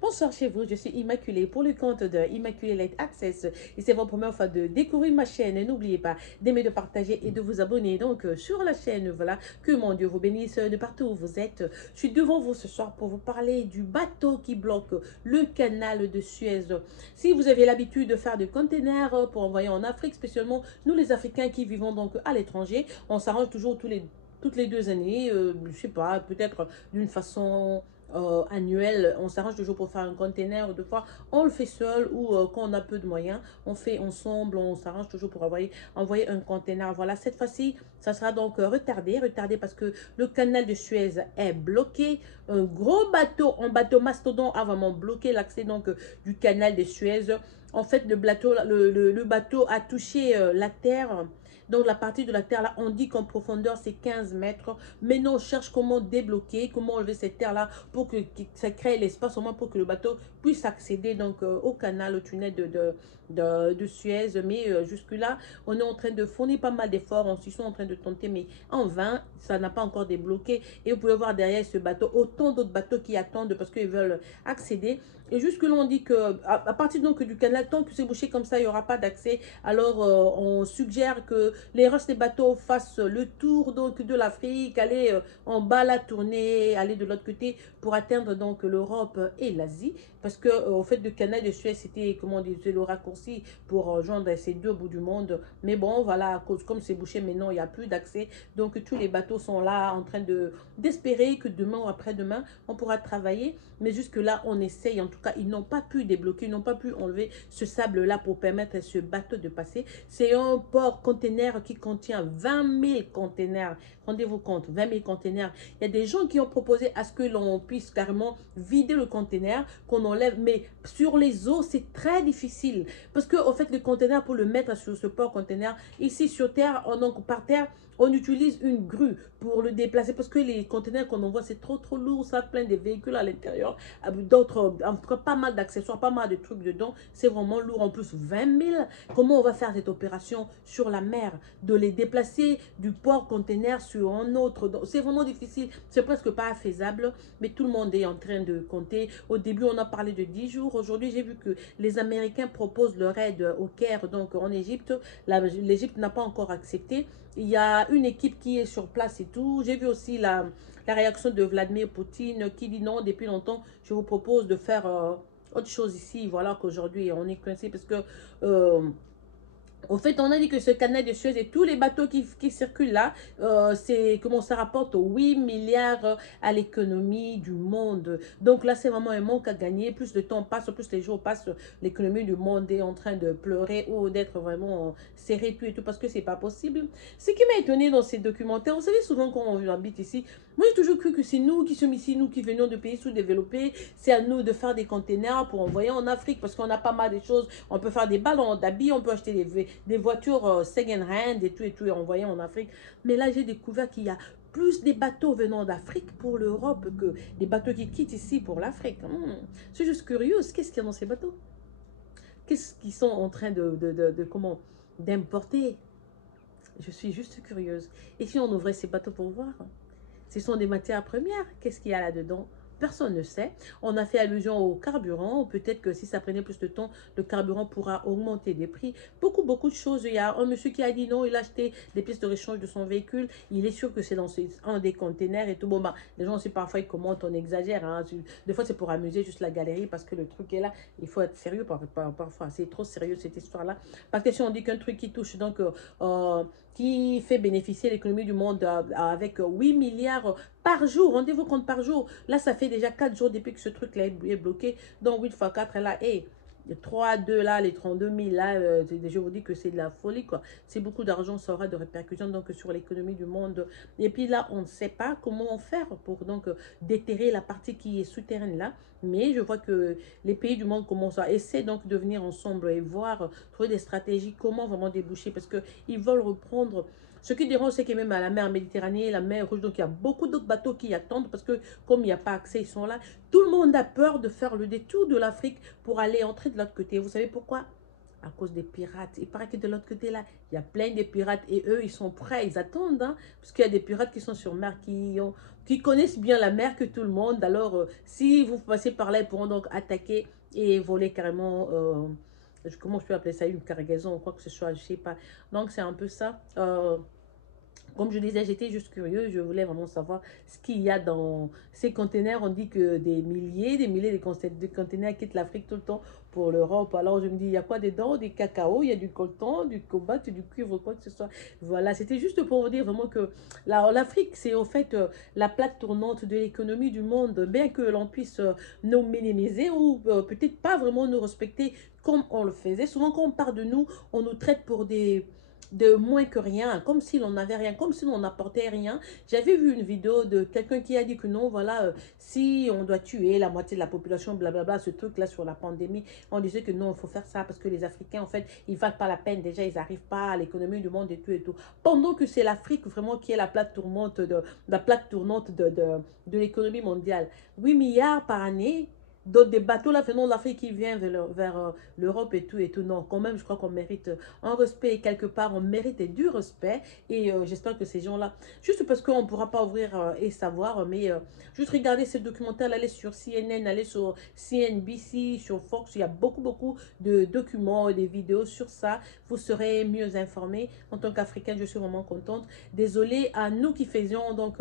Bonsoir chez vous, je suis Immaculée pour le compte de Immaculate Access et c'est votre première fois de découvrir ma chaîne. N'oubliez pas d'aimer, de partager et de vous abonner donc sur la chaîne. Voilà, que mon Dieu vous bénisse de partout où vous êtes. Je suis devant vous ce soir pour vous parler du bateau qui bloque le canal de Suez. Si vous avez l'habitude de faire des containers pour envoyer en Afrique, spécialement nous les Africains qui vivons donc à l'étranger, on s'arrange toujours toutes les 2 années, je sais pas, peut-être d'une façon annuelle, on s'arrange toujours pour faire un container. Deux fois, on le fait seul ou quand on a peu de moyens, on fait ensemble, on s'arrange toujours pour envoyer un container. Voilà, cette fois-ci, ça sera donc retardé parce que le canal de Suez est bloqué. Un gros bateau, un bateau mastodon a vraiment bloqué l'accès donc du canal de Suez. En fait, le bateau a touché la terre. Donc, la partie de la terre, là, on dit qu'en profondeur, c'est 15 mètres. Maintenant, on cherche comment débloquer, comment enlever cette terre-là pour que ça crée l'espace au moins pour que le bateau puisse accéder donc au canal, au tunnel de Suez. Mais jusque-là, on est en train de fournir pas mal d'efforts. On sont en train de tenter, mais en vain, ça n'a pas encore débloqué. Et vous pouvez voir derrière ce bateau, autant d'autres bateaux qui attendent parce qu'ils veulent accéder. Et jusque-là, on dit que à partir donc du canal, tant que c'est bouché comme ça, il n'y aura pas d'accès. Alors, on suggère que les restes des bateaux fassent le tour donc de l'Afrique, aller en bas la tournée, aller de l'autre côté pour atteindre donc l'Europe et l'Asie. Parce que au fait, le canal de Suez, c'était, comment on disait, le raccourci pour rejoindre ces deux bouts du monde. Mais bon, voilà, comme c'est bouché maintenant, il n'y a plus d'accès. Donc, tous les bateaux sont là en train d'espérer que demain ou après-demain, on pourra travailler. Mais jusque-là, on essaye. En tout cas, ils n'ont pas pu débloquer, ils n'ont pas pu enlever ce sable-là pour permettre à ce bateau de passer. C'est un port conteneur qui contient 20 000 conteneurs. Rendez-vous compte, 20 000 conteneurs. Il y a des gens qui ont proposé à ce que l'on puisse carrément vider le conteneur, qu'on enlève. Mais sur les eaux, c'est très difficile. Parce que, en fait, le conteneur, pour le mettre sur ce port conteneur, ici sur terre, donc par terre, on utilise une grue pour le déplacer parce que les conteneurs qu'on envoie, c'est trop lourd. Ça plein de véhicules à l'intérieur. D'autres, en tout cas, pas mal d'accessoires, pas mal de trucs dedans. C'est vraiment lourd. En plus, 20 000. Comment on va faire cette opération sur la mer? De les déplacer du port conteneur sur un autre. C'est vraiment difficile. C'est presque pas faisable. Mais tout le monde est en train de compter. Au début, on a parlé de 10 jours. Aujourd'hui, j'ai vu que les Américains proposent leur aide au Caire, donc en Égypte. L'Égypte n'a pas encore accepté. Il y a une équipe qui est sur place et tout. J'ai vu aussi la réaction de Vladimir Poutine qui dit non, depuis longtemps, je vous propose de faire autre chose ici. Voilà qu'aujourd'hui, on est coincé parce que en fait, on a dit que ce canal de Suez et tous les bateaux qui circulent là, c'est comment ça rapporte 8 milliards à l'économie du monde. Donc là, c'est vraiment un manque à gagner. Plus le temps passe, plus les jours passent, l'économie du monde est en train de pleurer ou d'être vraiment serrée tout et tout parce que c'est pas possible. Ce qui m'a étonné dans ces documentaires, vous savez souvent quand on habite ici, moi j'ai toujours cru que c'est nous qui sommes ici, nous qui venons de pays sous-développés, c'est à nous de faire des containers pour envoyer en Afrique parce qu'on a pas mal de choses. On peut faire des ballons d'habits, on peut acheter des voitures second hand et tout et envoyer en Afrique. Mais là, j'ai découvert qu'il y a plus des bateaux venant d'Afrique pour l'Europe que des bateaux qui quittent ici pour l'Afrique. C'est juste curieux. Qu'est-ce qu'il y a dans ces bateaux? Qu'est-ce qu'ils sont en train comment d'importer? Je suis juste curieuse. Et si on ouvrait ces bateaux pour voir? Ce sont des matières premières. Qu'est-ce qu'il y a là-dedans? Personne ne sait. On a fait allusion au carburant. Peut-être que si ça prenait plus de temps, le carburant pourra augmenter des prix. Beaucoup de choses. Il y a un monsieur qui a dit non, il a acheté des pièces de rechange de son véhicule. Il est sûr que c'est dans un des containers et tout. Bon, bah, les gens aussi, parfois, ils commentent, on exagère. Hein. Des fois, c'est pour amuser juste la galerie parce que le truc est là. Il faut être sérieux parfois. C'est trop sérieux, cette histoire-là. Parce que si on dit qu'un truc qui touche, donc, qui fait bénéficier l'économie du monde avec 8 milliards par jour. Rendez-vous compte par jour. Là, ça fait déjà 4 jours depuis que ce truc-là est bloqué. Donc, 8 fois 4, là, et les 3, 2, là, les 32 000, là, je vous dis que c'est de la folie, quoi. C'est beaucoup d'argent, ça aura de répercussions donc sur l'économie du monde. Et puis là, on ne sait pas comment faire pour donc déterrer la partie qui est souterraine là. Mais je vois que les pays du monde commencent à essayer donc de venir ensemble et voir, trouver des stratégies, comment vraiment déboucher, parce qu'ils veulent reprendre. Ce qui dérange, c'est que même à la mer Méditerranée, la mer Rouge, donc il y a beaucoup d'autres bateaux qui attendent parce que comme il n'y a pas accès, ils sont là. Tout le monde a peur de faire le détour de l'Afrique pour aller entrer de l'autre côté. Vous savez pourquoi? à cause des pirates. Il paraît que de l'autre côté, là, il y a plein de pirates et eux, ils sont prêts, ils attendent, hein, parce qu'il y a des pirates qui sont sur mer, qui connaissent bien la mer que tout le monde. Alors, si vous passez par là, ils pourront donc attaquer et voler carrément, comment je peux appeler ça, une cargaison ou quoi que ce soit, je sais pas. Donc, c'est un peu ça. Comme je disais, j'étais juste curieux. Je voulais vraiment savoir ce qu'il y a dans ces conteneurs. On dit que des milliers de conteneurs quittent l'Afrique tout le temps pour l'Europe. Alors je me dis, il y a quoi dedans? Du cacao, il y a du coton, du cobalt, du cuivre, quoi que ce soit. Voilà, c'était juste pour vous dire vraiment que l'Afrique, c'est au fait la plaque tournante de l'économie du monde. Bien que l'on puisse nous minimiser ou peut-être pas vraiment nous respecter comme on le faisait. Souvent, quand on parle de nous, on nous traite pour de moins que rien, comme si l'on n'avait rien, comme si l'on n'apportait rien. J'avais vu une vidéo de quelqu'un qui a dit que non, voilà, si on doit tuer la moitié de la population, blablabla, ce truc-là sur la pandémie, on disait que non, il faut faire ça parce que les Africains, en fait, ils ne valent pas la peine. Déjà, ils n'arrivent pas à l'économie du monde et tout et tout. Pendant que c'est l'Afrique vraiment qui est la plaque tournante de l'économie mondiale. 8 milliards par année. D'autres des bateaux là venant de l'Afrique qui viennent vers l'Europe et tout et tout. Non, quand même, je crois qu'on mérite un respect et quelque part, on mérite du respect. Et j'espère que ces gens-là, juste parce qu'on ne pourra pas ouvrir et savoir, mais juste regarder ces documentaires, aller sur CNN, aller sur CNBC, sur Fox, il y a beaucoup de documents, des vidéos sur ça. Vous serez mieux informés. En tant qu'Africaine, je suis vraiment contente. Désolée à nous qui faisions donc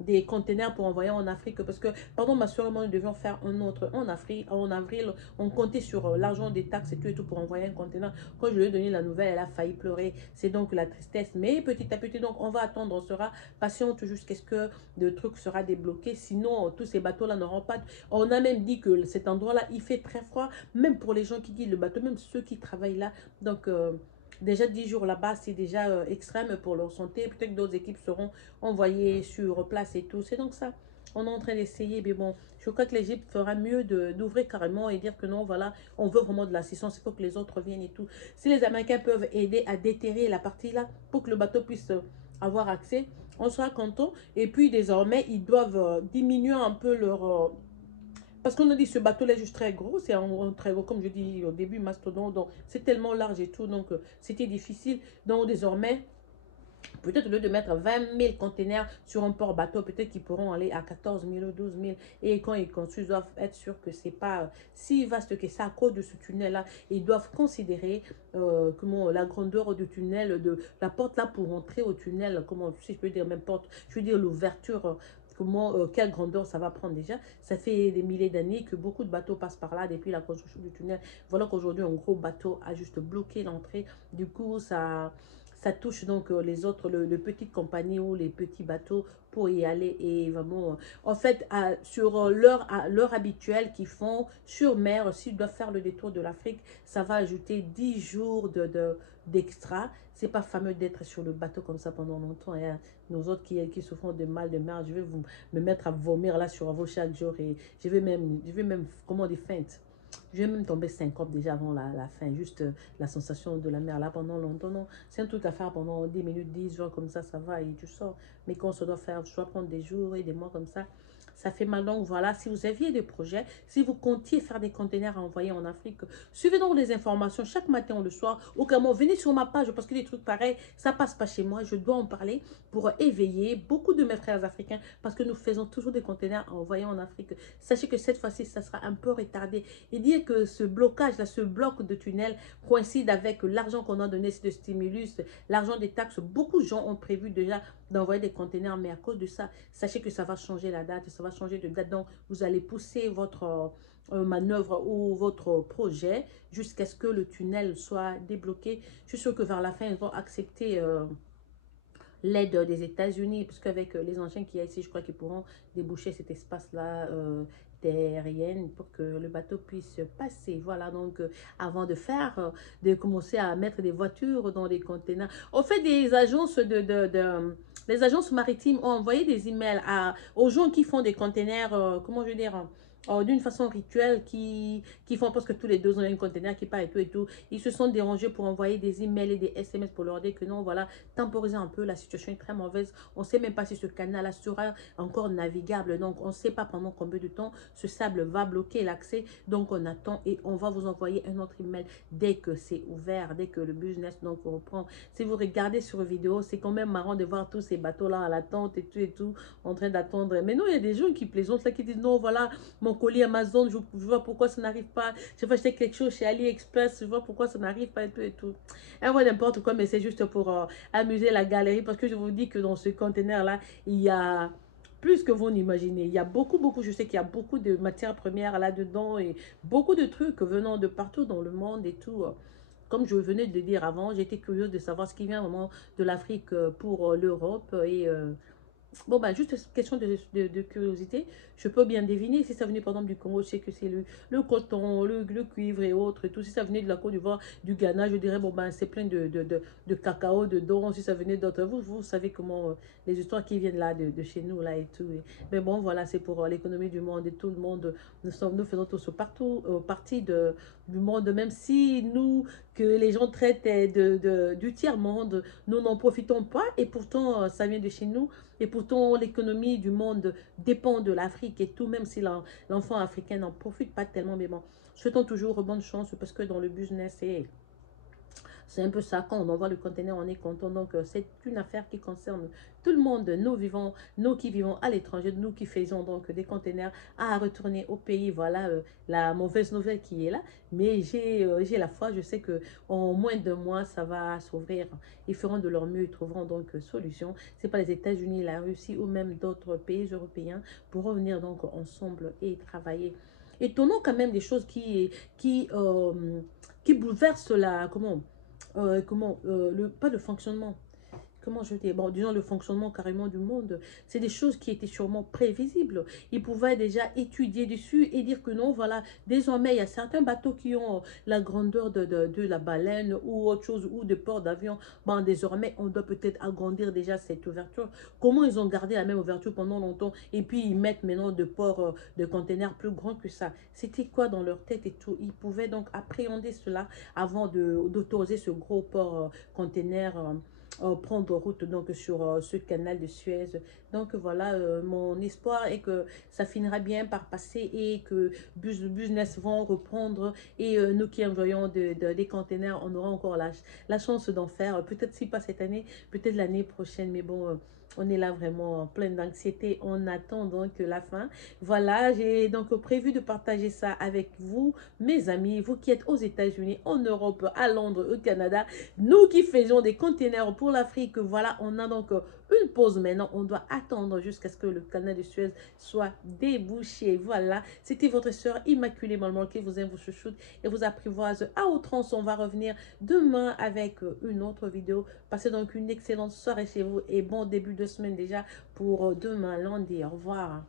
des conteneurs pour envoyer en Afrique parce que, pardon, ma soeur et moi, nous devions faire un autre en Afrique. En avril, on comptait sur l'argent des taxes et tout pour envoyer un conteneur. Quand je lui ai donné la nouvelle, elle a failli pleurer. C'est donc la tristesse. Mais petit à petit, donc, on va attendre, on sera patiente jusqu'à ce que le truc sera débloqué. Sinon, tous ces bateaux-là n'auront pas. On a même dit que cet endroit-là, il fait très froid, même pour les gens qui guident le bateau, même ceux qui travaillent là. Donc, déjà 10 jours là-bas, c'est déjà extrême pour leur santé. Peut-être que d'autres équipes seront envoyées sur place et tout. C'est donc ça. On est en train d'essayer, mais bon, je crois que l'Égypte fera mieux d'ouvrir carrément et dire que non, voilà, on veut vraiment de l'assistance, il faut que les autres viennent et tout. Si les Américains peuvent aider à déterrer la partie là pour que le bateau puisse avoir accès, on sera content. Et puis désormais, ils doivent diminuer un peu leur... parce qu'on a dit ce bateau-là est juste très gros, c'est un très gros, comme je dis au début, mastodonte, donc c'est tellement large et tout, donc c'était difficile. Donc désormais, peut-être au lieu de mettre 20 000 containers sur un port bateau, peut-être qu'ils pourront aller à 14 000 ou 12 000. Et quand ils construisent, ils doivent être sûrs que c'est pas si vaste que ça à cause de ce tunnel-là. Ils doivent considérer comment la grandeur du tunnel, de la porte là pour entrer au tunnel, comment, si je peux dire même porte, je veux dire l'ouverture. Comment, quelle grandeur ça va prendre déjà. Ça fait des milliers d'années que beaucoup de bateaux passent par là depuis la construction du tunnel. Voilà qu'aujourd'hui, un gros bateau a juste bloqué l'entrée. Du coup, ça touche donc les autres, les petites compagnies ou les petits bateaux pour y aller. Et vraiment, en fait, sur l'heure habituelle qu'ils font sur mer, s'ils doivent faire le détour de l'Afrique, ça va ajouter 10 jours d'extra. C'est pas fameux d'être sur le bateau comme ça pendant longtemps. Et, nous autres qui souffrons de mal de mer, je vais me mettre à vomir là sur vous chaque jour et je vais même comment dire, feinte. Je vais même tomber syncope déjà avant la fin. Juste la sensation de la mer là pendant longtemps. Non, c'est un truc à faire pendant 10 minutes, 10 jours comme ça va et tu sors. Mais quand ça doit faire, je dois prendre des jours et des mois comme ça fait mal. Donc voilà, si vous aviez des projets, si vous comptiez faire des containers à envoyer en Afrique, suivez donc les informations chaque matin ou le soir. Au cas où, venez sur ma page parce que des trucs pareils, ça passe pas chez moi. Je dois en parler pour éveiller beaucoup de mes frères africains parce que nous faisons toujours des containers à envoyer en Afrique. Sachez que cette fois-ci, ça sera un peu retardé. Et dire que ce blocage, là, ce bloc de tunnel coïncide avec l'argent qu'on a donné de stimulus, l'argent des taxes. Beaucoup de gens ont prévu déjà d'envoyer des containers, mais à cause de ça, sachez que ça va changer la date, ça va changer de date. Donc, vous allez pousser votre manœuvre ou votre projet jusqu'à ce que le tunnel soit débloqué. Je suis sûre que vers la fin, ils vont accepter l'aide des États-Unis, parce qu'avec les engins qu'il y a ici, je crois qu'ils pourront déboucher cet espace-là aérienne pour que le bateau puisse passer. Voilà, donc avant de commencer à mettre des voitures dans les containers. On fait des agences les agences maritimes ont envoyé des emails aux gens qui font des containers, comment je veux dire, d'une façon rituelle qui font parce que tous les 2 ans, il y a un conteneur qui part et tout et tout. Ils se sont dérangés pour envoyer des emails et des SMS pour leur dire que non, voilà, temporisez un peu, la situation est très mauvaise. On ne sait même pas si ce canal-là sera encore navigable. Donc, on ne sait pas pendant combien de temps ce sable va bloquer l'accès. Donc, on attend et on va vous envoyer un autre email dès que c'est ouvert, dès que le business donc reprend. Si vous regardez sur vidéo, c'est quand même marrant de voir tous ces bateaux-là à l'attente et tout, en train d'attendre. Mais non, il y a des gens qui plaisantent là, qui disent non, voilà, mon colis Amazon, je vois pourquoi ça n'arrive pas. Je vais acheter quelque chose chez AliExpress, je vois pourquoi ça n'arrive pas et tout et tout. Et ouais, n'importe quoi, mais c'est juste pour amuser la galerie parce que je vous dis que dans ce conteneur-là, il y a plus que vous n'imaginez. Il y a beaucoup, je sais qu'il y a beaucoup de matières premières là-dedans et beaucoup de trucs venant de partout dans le monde et tout. Comme je venais de le dire avant, j'étais curieuse de savoir ce qui vient vraiment de l'Afrique pour l'Europe et bon, bah, juste question de curiosité. Je peux bien deviner. Si ça venait par exemple du Congo, je sais que c'est le coton, le cuivre et autres. Et tout. Si ça venait de la Côte d'Ivoire, du Ghana, je dirais, bon, ben, c'est plein de cacao dedans. Si ça venait d'autres, vous savez comment les histoires qui viennent là, de chez nous, là et tout. Mais bon, voilà, c'est pour l'économie du monde et tout le monde. Nous faisons tous partie du monde, même si nous, que les gens traitent du tiers-monde, nous n'en profitons pas. Et pourtant, ça vient de chez nous. Et pourtant, l'économie du monde dépend de l'Afrique et tout, même si l'enfant africain n'en profite pas tellement. Mais bon, souhaitons toujours bonne chance parce que dans le business, c'est un peu ça. Quand on envoie le conteneur, on est content. Donc, c'est une affaire qui concerne tout le monde. Nous qui vivons à l'étranger, nous qui faisons donc des conteneurs à retourner au pays. Voilà la mauvaise nouvelle qui est là. Mais j'ai la foi. Je sais que en moins de mois, ça va s'ouvrir. Ils feront de leur mieux. Ils trouveront donc solution. C'est pas les États-Unis, la Russie ou même d'autres pays européens pour revenir donc ensemble et travailler. Étonnant quand même des choses qui bouleversent pas le fonctionnement, comment je dis, bon, disons le fonctionnement carrément du monde, c'est des choses qui étaient sûrement prévisibles. Ils pouvaient déjà étudier dessus et dire que non, voilà, désormais, il y a certains bateaux qui ont la grandeur de la baleine ou autre chose, ou de port d'avion. Bon, désormais, on doit peut-être agrandir déjà cette ouverture. Comment ils ont gardé la même ouverture pendant longtemps et puis ils mettent maintenant de ports de containers plus grands que ça? C'était quoi dans leur tête et tout? Ils pouvaient donc appréhender cela avant d'autoriser ce gros port container prendre route donc sur ce canal de Suez. Donc voilà, mon espoir est que ça finira bien par passer et que business vont reprendre et nous qui envoyons des containers, on aura encore la chance d'en faire. Peut-être si pas cette année, peut-être l'année prochaine, mais bon, on est là vraiment plein d'anxiété. On attend donc la fin. Voilà, j'ai donc prévu de partager ça avec vous, mes amis, vous qui êtes aux États-Unis, en Europe, à Londres, au Canada. Nous qui faisons des containers pour l'Afrique, voilà, on a donc une pause maintenant. On doit attendre jusqu'à ce que le canal de Suez soit débouché. Voilà, c'était votre soeur Immaculée Malmol qui vous aime, vous chouchoute et vous apprivoise à outrance. On va revenir demain avec une autre vidéo. Passez donc une excellente soirée chez vous et bon début de semaine déjà pour demain lundi. Au revoir.